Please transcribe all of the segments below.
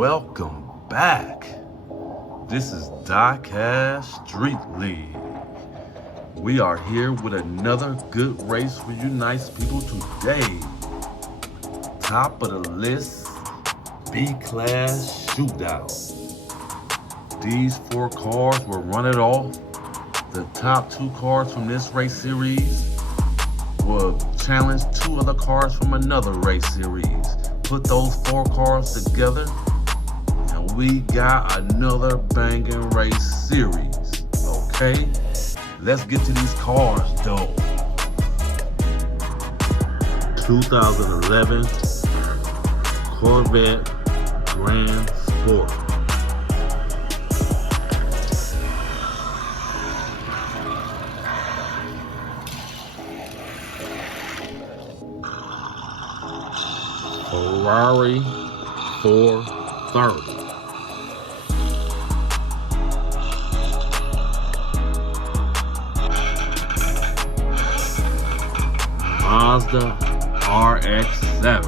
Welcome back. This is DieCast Street League. We are here with another good race for you nice people today. Top of the list, B-Class Shootout. These 4 cars will run it off. The top 2 cars from this race series will challenge 2 other cars from another race series. Put those 4 cars together and we got another banging race series. Okay, let's get to these cars though. 2011 Corvette Grand Sport. Ferrari 430. Mazda RX-7.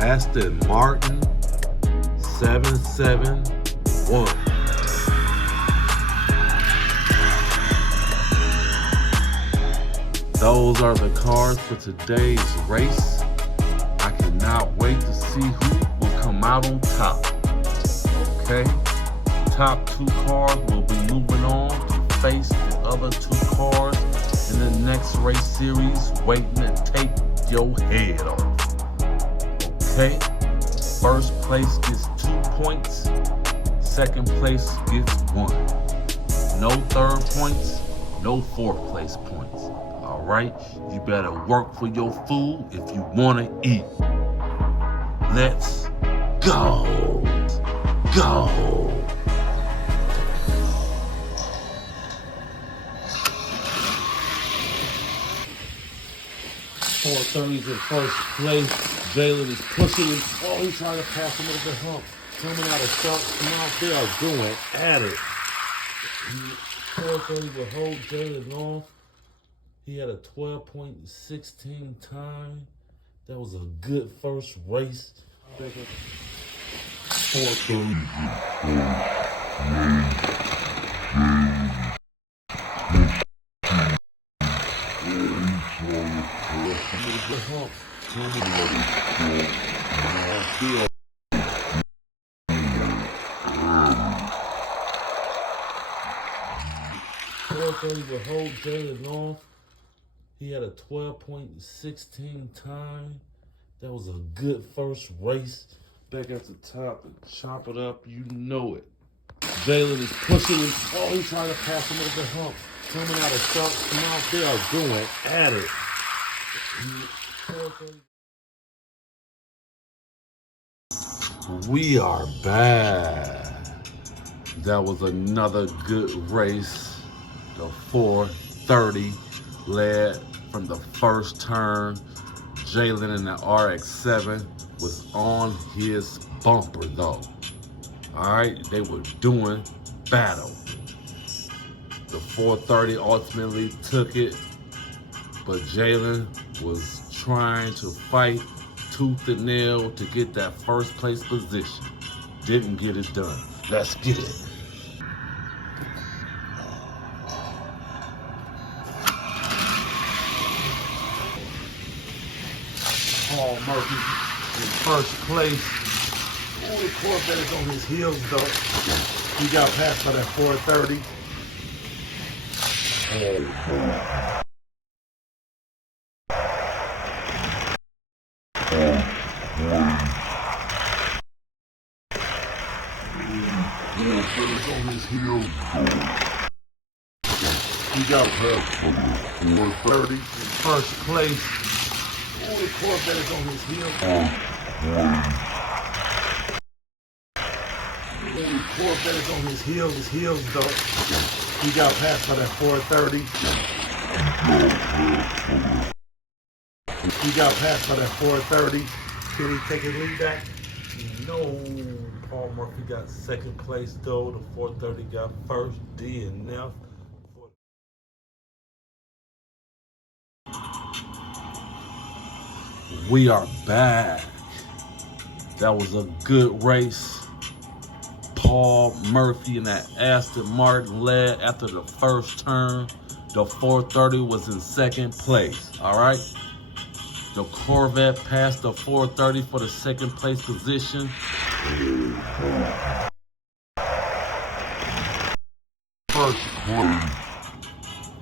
Aston Martin 771. Those are the cars for today's race. I cannot wait to see who will come out on top. Okay, top 2 cars will be moving on to face the other 2 cars in the next race series, waiting to take your head off. Okay, first place gets 2 points, second place gets 1. No third points, no fourth place points. All right, you better work for your food if you want to eat. Let's go. Go. 430's in first place. Jalen is pushing him. Oh, he's trying to pass him over the hump. Coming out of front. Come out there, going at it. 430 will hold Jalen off. He had a 12.16 time. That was a good first race. 430. will hold Jalen off. He had a 12.16 time. That was a good first race. Back at the top and chop it up. You know it. Jalen is pushing him. Oh, he's trying to pass him over the hump. Coming out of front. Come out there, going at it. We are back. That was another good race. The 430 led from the first turn. Jalen in the RX-7 was on his bumper though. All right, they were doing battle. The 430 ultimately took it, but Jalen was trying to fight tooth and nail to get that first place position. Didn't get it done. Let's get it. Paul Murphy in first place. Oh, the Corvette is on his heels though. He got passed by that 430. On his heels. He got passed by the 430 in first place. Oh, the Corvette is on his heels. The Corvette is on his heels though. He got passed by that 430. He got passed by that 430. Can he take his lead back? No. Paul Murphy got second place though. The 430 got first. DNF. We are back. That was a good race. Paul Murphy and that Aston Martin led after the first turn. The 430 was in second place, all right? The Corvette passed the 430 for the second place position. First place.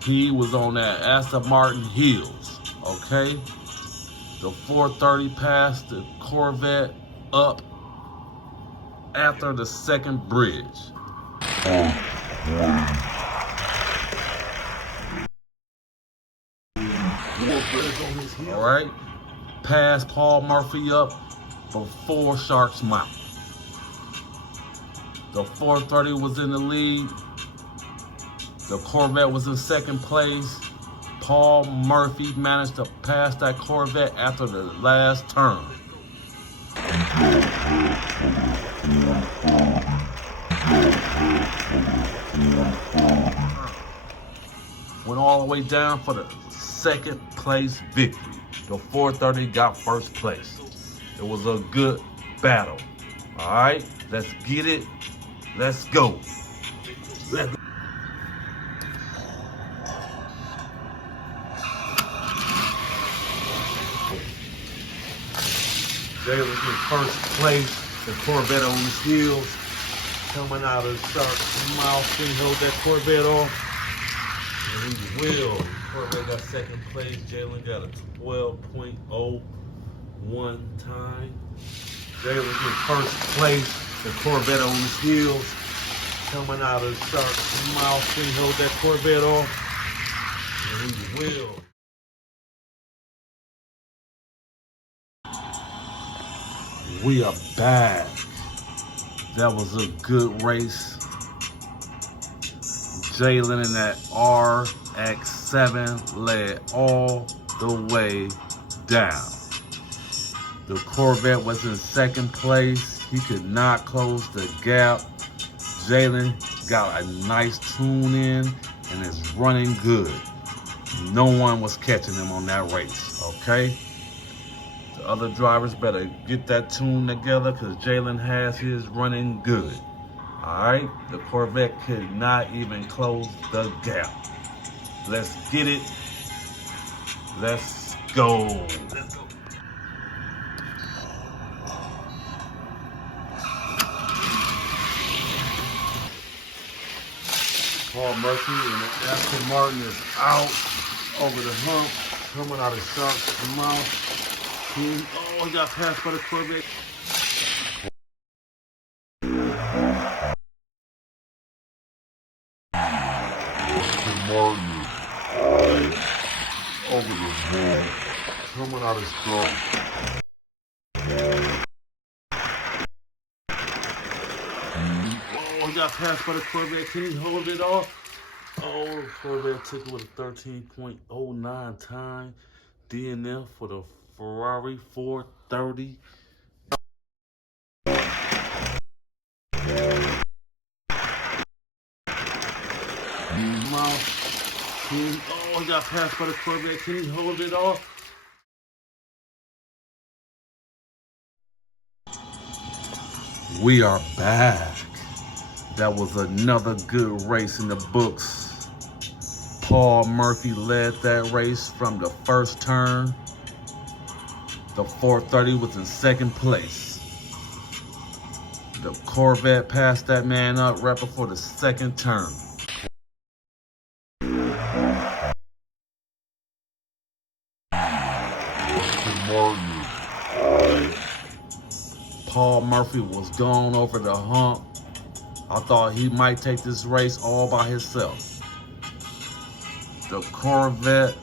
He was on that Aston Martin heels, okay? The 430 passed the Corvette up after the second bridge. All right, passed Paul Murphy up before Shark's Mouth. The 430 was in the lead. The Corvette was in second place. Paul Murphy managed to pass that Corvette after the last turn. Went all the way down for the second place victory. The 430 got first place. It was a good battle. All right, let's get it. Let's go. Let's go. Jalen in first place. The Corvette on his heels. Coming out of the Shark's Mouth. Can he hold that Corvette off? And he will. The Corvette got second place. Jalen got a 12.01 time. Jalen in first place. The Corvette on his heels. Coming out of the Shark's Mouth. Can he hold that Corvette off? And he will. We are back. That was a good race. Jalen in that RX-7 led all the way down. The Corvette was in second place. He could not close the gap. Jalen got a nice tune in and is running good. No one was catching him on that race, okay? The other drivers better get that tune together because Jalen has his running good. All right, the Corvette could not even close the gap. Let's get it. Let's go. Paul Murphy and the Aston Martin is out over the hump, coming out of Shark's Mouth. He got passed by the Corvette. Martin over the hump, coming out of Shark. He got passed by the Corvette. Can he hold it off? Oh, the Corvette took it with a 13.09 time. DNF for the Ferrari 430. He got passed by the Corvette. Can he hold it off? We are back. That was another good race in the books. Paul Murphy led that race from the first turn. The 430 was in second place. The Corvette passed that man up right before the second turn. Paul Murphy was gone over the hump. I thought he might take this race all by himself. The Corvette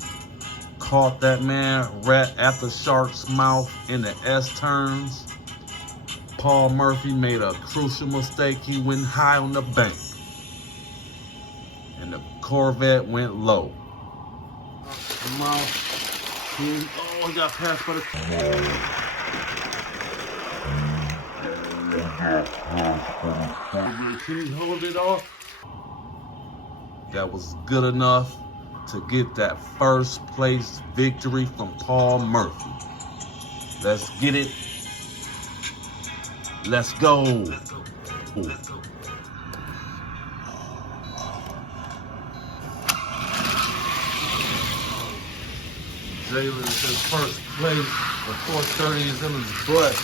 caught that man right after Shark's Mouth in the S turns. Paul Murphy made a crucial mistake. He went high on the bank. And the Corvette went low. He got passed by the Corvette. Can he hold it off? That was good enough to get that first place victory from Paul Murphy. Let's get it. Let's go. Ooh. Jalen is in first place. The 430 is in his butt.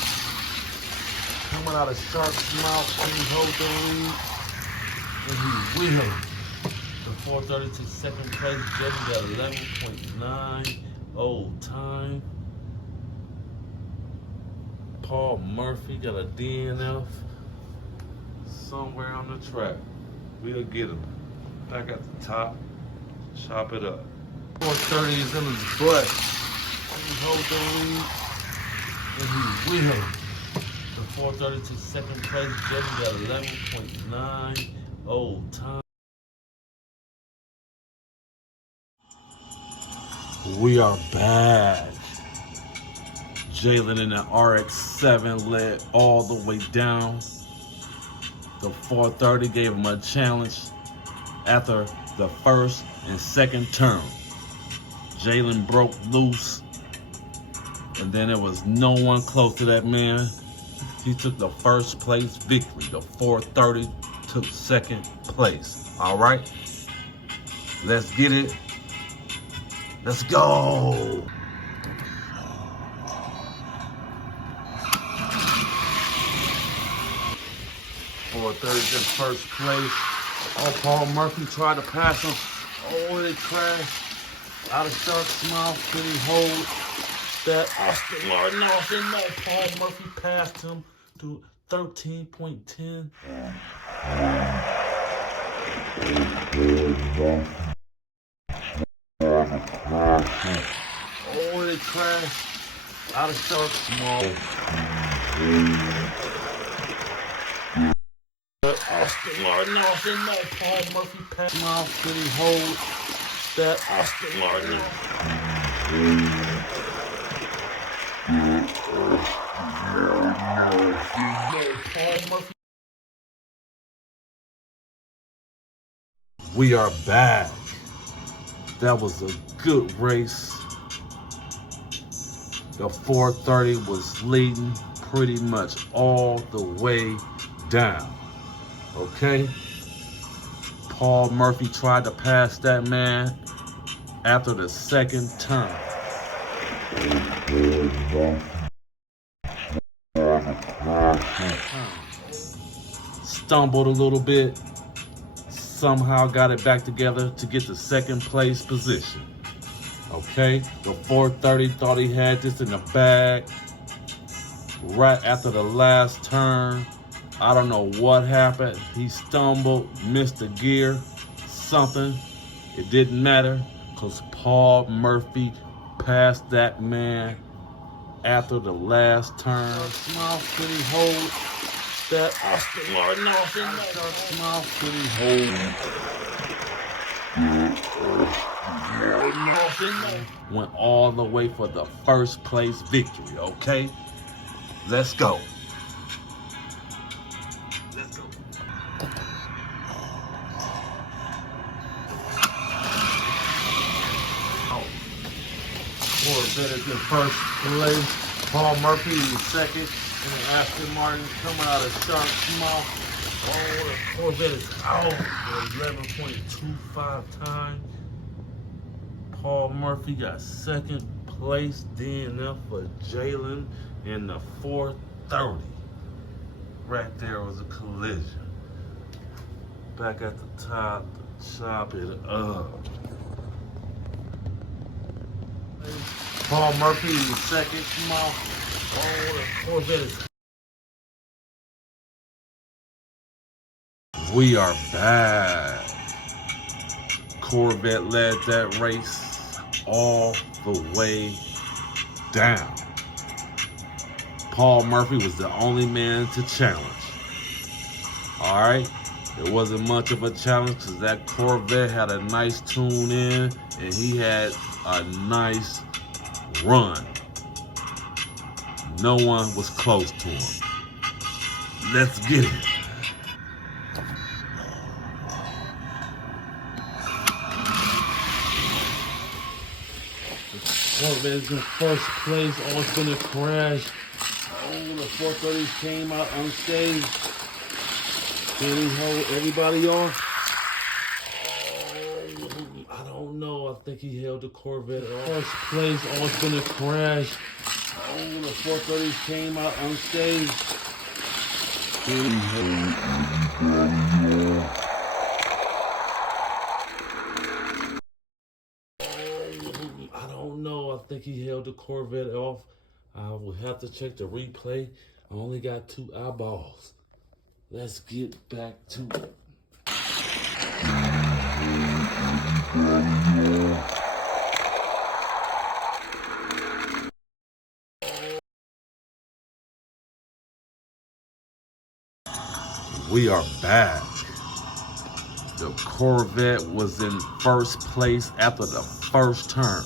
Coming out of Sharp's mouth, he holds the lead. And he will. The 430 to second place. Jalen got 11.90 time. Paul Murphy got a DNF somewhere on the track. We'll get him. Back at the top. Chop it up. 430 is in his butt. He holds the lead. And he will. The 430 to second place. Jalen got 11.90 time. We are back. Jalen in the RX-7 led all the way down. The 430 gave him a challenge after the first and second turn. Jalen broke loose, and then there was no one close to that man. He took the first place victory. The 430 took second place. All right, let's get it. Let's go. 430's in first place. Oh, Paul Murphy tried to pass him. Oh, they crashed. Out of Shark's mouth. Can he hold that Austin Martin off? And no, Paul Murphy passed him to 13.10. Oh, they crashed. Out of Shark's mouth. Austin Martin off, and no, Paul Murphy passed him off. Can he hold that Austin Martin off? We are back. That was a good race. The 430 was leading pretty much all the way down. Okay? Paul Murphy tried to pass that man after the second turn. Stumbled a little bit. Somehow got it back together to get the second place position. Okay? The 430 thought he had this in the bag. Right after the last turn, I don't know what happened. He stumbled, missed a gear, something. It didn't matter because Paul Murphy passed that man after the last turn. Mouth, could he hold that Austin Martin off? Mouth, could he hold? Went all the way for the first place victory, okay? Let's go. Corvette is in first place. Paul Murphy in second. And Aston Martin coming out of Shark's mouth. Oh, the Corvette is out for 11.25 time. Paul Murphy got second place. DNF for Jalen in the 430. Right there was a collision. Back at the top, chop it up. Paul Murphy in second. Come on. Oh, the Corvette is. We are back. Corvette led that race all the way down. Paul Murphy was the only man to challenge. All right. It wasn't much of a challenge because that Corvette had a nice tune in and he had a nice run. No one was close to him. Let's get it. Corvette is in first place. Oh, it's been a crash. Oh, the 430s came out unscathed. Can he hold everybody off? Oh, I don't know. I think he held the Corvette off. First place. Oh, it's been a crash. Oh, the 430s came out unscathed. Can he hold everybody off? I don't know. I think he held the Corvette off. I will have to check the replay. I only got 2 eyeballs. Let's get back to it. We are back. The Corvette was in first place after the first turn.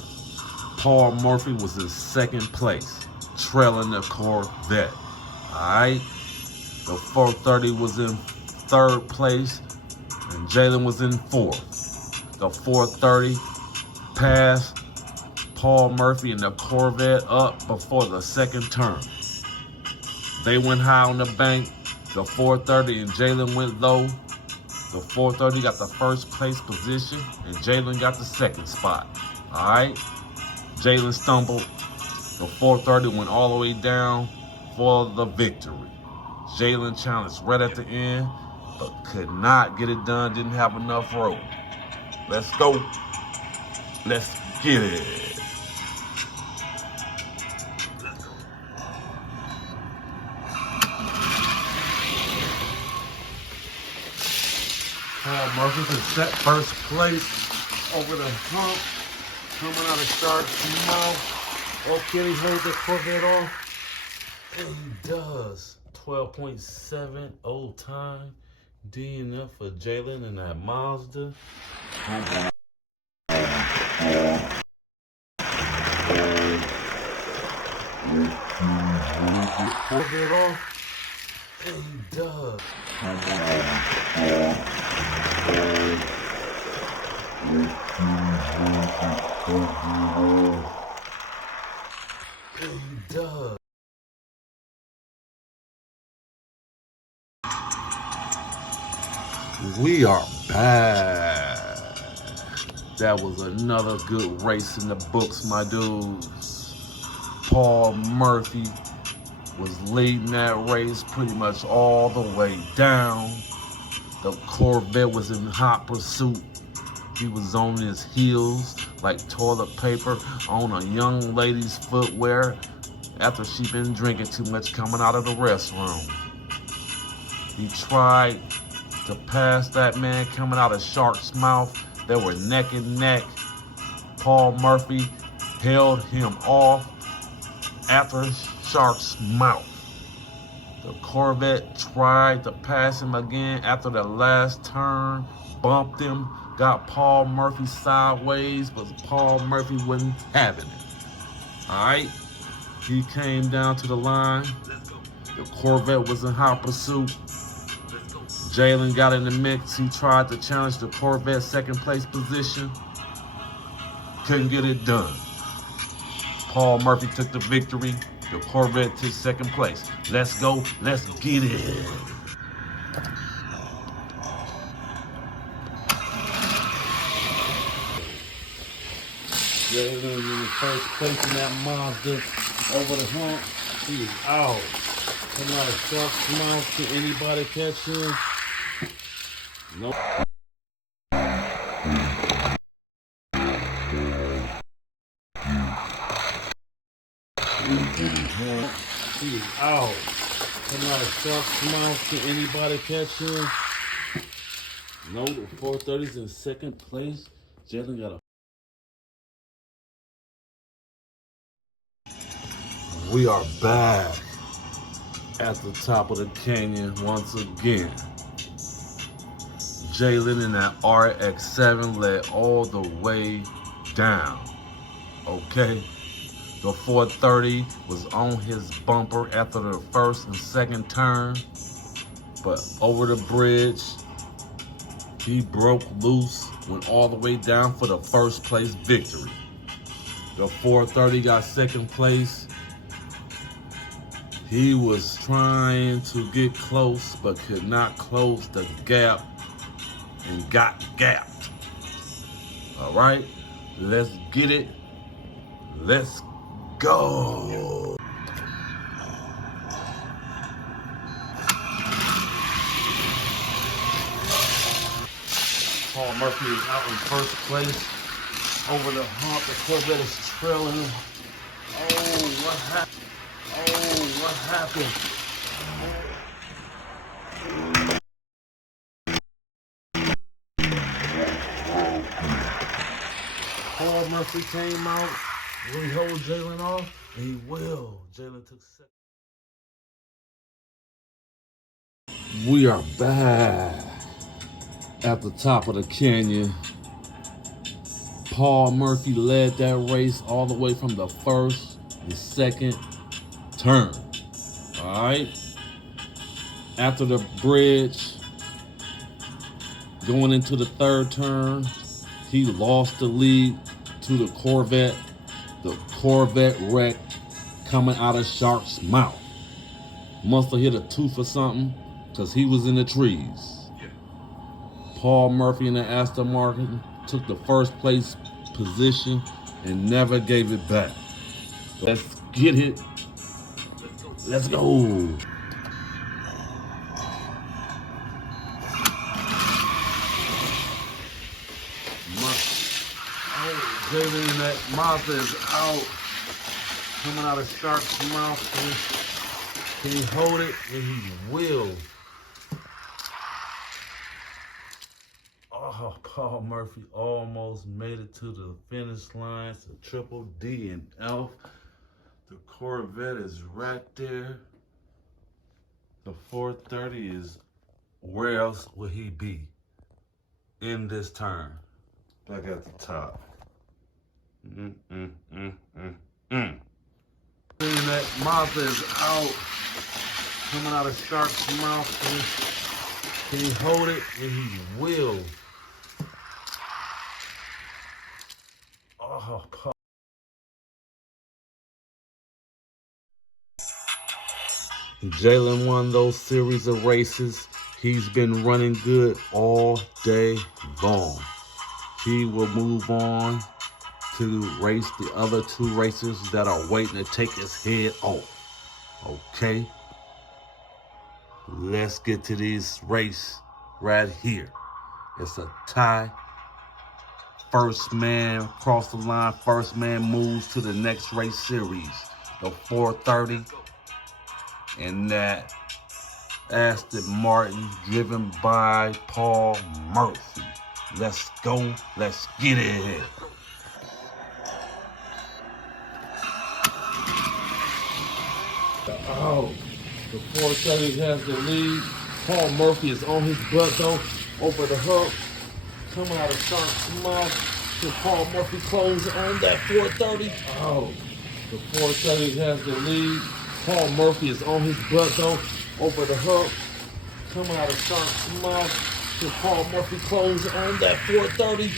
Paul Murphy was in second place, trailing the Corvette. Alright? The 430 was in third place, and Jalen was in fourth. The 430 passed Paul Murphy and the Corvette up before the second turn. They went high on the bank. The 430 and Jalen went low. The 430 got the first place position, and Jalen got the second spot. Alright? Jalen stumbled. The 430 went all the way down for the victory. Jalen challenged right at the end, but could not get it done, didn't have enough rope. Let's go. Let's get it. Paul Murphy in set first place over the hump, coming out of Shark's mouth. Oh, can he hold the Corvette off? And he does. 12.70 time. DNF for Jalen and that Mazda. Corvette off. And he does. And he does. We are back. That was another good race in the books, my dudes. Paul Murphy was leading that race pretty much all the way down. The Corvette was in hot pursuit. He was on his heels like toilet paper on a young lady's footwear after she'd been drinking too much coming out of the restroom. He tried to pass that man coming out of Shark's mouth. They were neck and neck. Paul Murphy held him off after Shark's mouth. The Corvette tried to pass him again after the last turn, bumped him, got Paul Murphy sideways, but Paul Murphy wasn't having it. All right, he came down to the line. The Corvette was in hot pursuit. Jalen got in the mix. He tried to challenge the Corvette's second place position. Couldn't get it done. Paul Murphy took the victory. The Corvette took second place. Let's go. Let's get it. Jalen in the first place in that Mazda over the hump. He is out. Coming out of Shark's mouth. Can anybody catch him? Nope. He is out. Coming out of Shark's mouth. Can anybody catch him? No, the 430's in second place. Jalen got a. We are back at the top of the canyon once again. Jalen in that RX-7 led all the way down. Okay? The 430 was on his bumper after the first and second turn, but over the bridge, he broke loose, went all the way down for the first place victory. The 430 got second place. He was trying to get close, but could not close the gap and got gapped. All right, let's get it. Let's go. Paul Murphy is out in first place. Over the hump, the Corvette is trailing. Oh, what happened? Oh, what happened? Paul Murphy came out. Will he hold Jalen off? He will. Jalen took second. We are back at the top of the canyon. Paul Murphy led that race all the way from the first and second turn. All right. After the bridge, going into the third turn, he lost the lead to the Corvette. The Corvette wrecked coming out of Shark's mouth. Must have hit a tooth or something because he was in the trees. Paul Murphy in the ASTON took the first place position and never gave it back. Let's get it. Let's go. Oh, Jalen in that Mazda is out. Coming out of Shark's mouth. Can he hold it? And he will. Oh, Paul Murphy almost made it to the finish line. It's a triple D and F. The Corvette is right there. The 430 is, where else would he be in this turn? Back at the top. That Mazda is out. Coming out of Shark's mouth. Can he hold it? And he will. Oh, Paul. Jalen won those series of races. He's been running good all day long. He will move on to race the other two racers that are waiting to take his head off. Okay? Let's get to this race right here. It's a tie. First man across the line. First man moves to the next race series. The 430. And that Aston Martin driven by Paul Murphy. Let's go. Let's get it. Oh, the 430 has the lead. Paul Murphy is on his butt though. Over the hook. Coming out of Shark's mouth. Can Paul Murphy close on that 430? Oh, the 430 has the lead. Paul Murphy is on his butt though. Over the hook. Coming out of Shark's mouth. Can Paul Murphy close on that 430?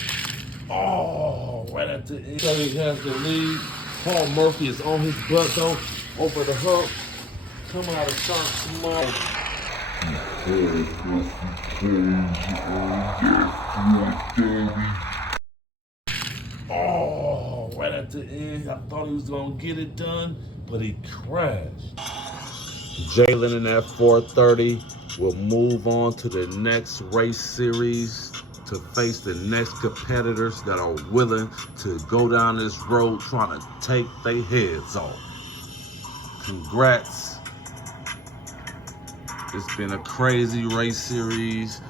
Oh, right at the end. He has the lead. Paul Murphy is on his butt though. Over the hook. Coming out of Shark's mouth. Oh, right at the end. I thought he was going to get it done, but he crashed. Jalen in that 430 will move on to the next race series to face the next competitors that are willing to go down this road trying to take their heads off. Congrats. It's been a crazy race series.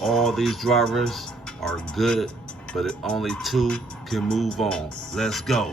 All these drivers are good, but only two can move on. Let's go.